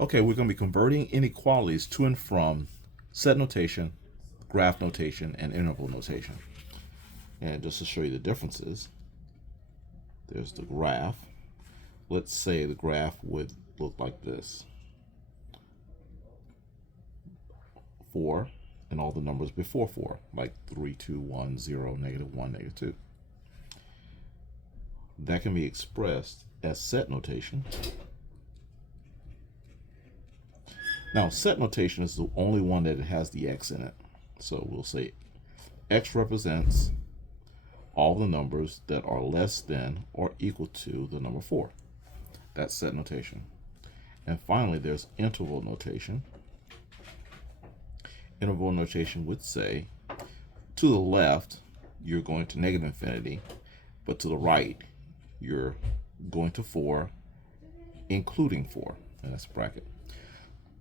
Okay, we're going to be converting inequalities to and from set notation, graph notation, and interval notation. And just to show you the differences, there's the graph. Let's say the graph would look like this. 4 and all the numbers before 4, like 3, 2, 1, 0, -1, -2. That can be expressed as set notation. Now, set notation is the only one that has the x in it. So we'll say x represents all the numbers that are less than or equal to the number 4. That's set notation. And finally, there's interval notation. Interval notation would say, to the left, you're going to negative infinity, but to the right, you're going to 4, including 4, and that's bracket.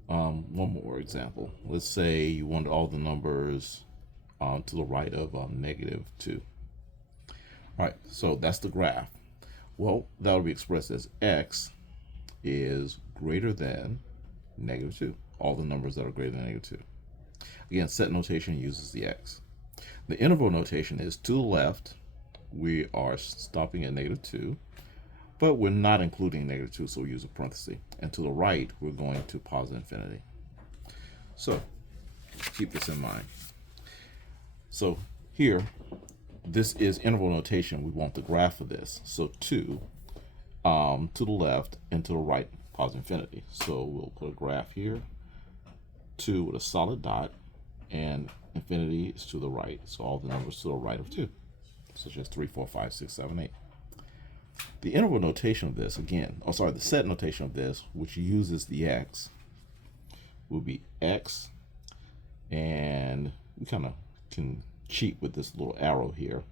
One more example. Let's say you want all the numbers to the right of -2. All right, so that's the graph. Well, that will be expressed as x is greater than -2. All the numbers that are greater than -2. Again, set notation uses the x. The interval notation is to the left, we are stopping at -2, but we're not including -2, so we use a parenthesis. And to the right, we're going to positive infinity. So keep this in mind. So here, this is interval notation. We want the graph of this. So 2 to the left and to the right, positive infinity. So we'll put a graph here, 2 with a solid dot, and infinity is to the right. So all the numbers to the right of 2, such as 3, 4, 5, 6, 7, 8. The interval notation of this, again, the set notation of this, which uses the x, will be x, and we kind of can cheat with this little arrow here,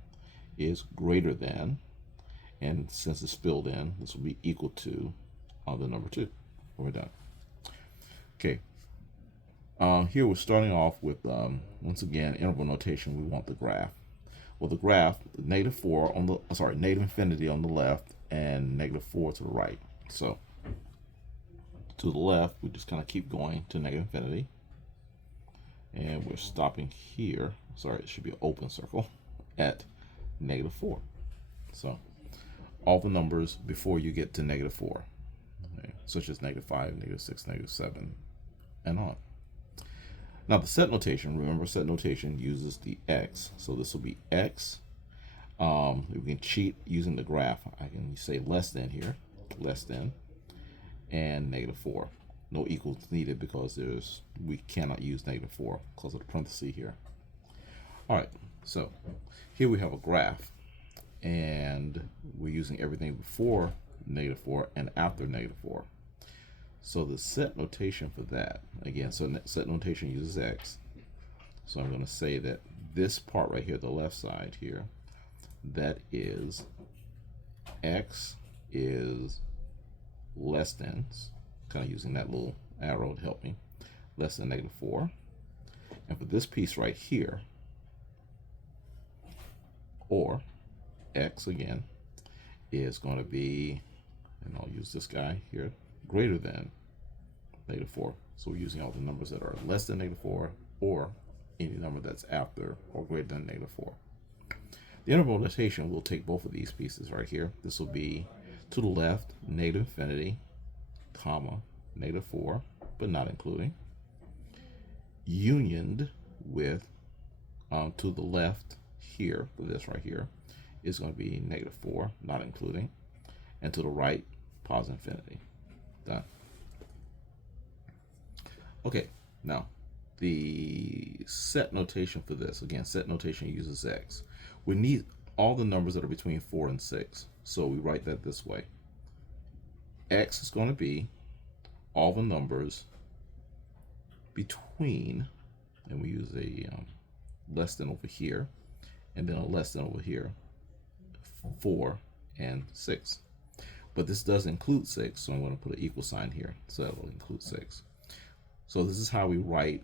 is greater than, and since it's filled in, this will be equal to the number 2. We're done. Okay. Here we're starting off with, once again, interval notation. We want the graph. Well, the graph, -4 on the, negative infinity on the left and -4 to the right. So to the left, we just kind of keep going to negative infinity. And we're stopping here. Sorry, it should be an open circle at -4. So all the numbers before you get to -4, okay, such as -5, -6, -7, and on. Now the set notation, remember set notation uses the x. So this will be x. We can cheat using the graph. I can say less than here, less than, and -4. No equals needed because we cannot use -4 because of the parenthesis here. All right, so here we have a graph, and we're using everything before -4 and after -4. So the set notation for that, again, so set notation uses x. So I'm going to say that this part right here, the left side here, that is x is less than, kind of using that little arrow to help me, less than -4. And for this piece right here, or x again, is going to be, and I'll use this guy here, greater than -4. So we're using all the numbers that are less than -4 or any number that's after or greater than -4. The interval notation will take both of these pieces right here. This will be to the left, negative infinity, comma, -4, but not including, unioned with, to the left here, for this right here, is going to be -4, not including, and to the right, positive infinity. Done. Okay, now the set notation for this, again, set notation uses x. We need all the numbers that are between 4 and 6, so we write that this way. X is going to be all the numbers between, and we use a less than over here, and then a less than over here, 4 and 6. But this does include 6, so I'm going to put an equal sign here, so that will include 6. So this is how we write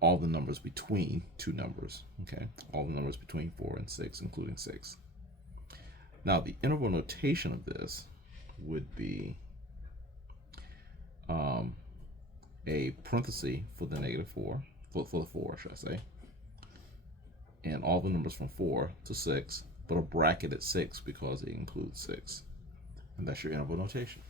all the numbers between two numbers, okay? All the numbers between 4 and 6, including 6. Now the interval notation of this would be a parenthesis for the negative 4, for the 4, should I say, and all the numbers from 4 to 6, but a bracket at 6 because it includes 6. And that's your interval notation.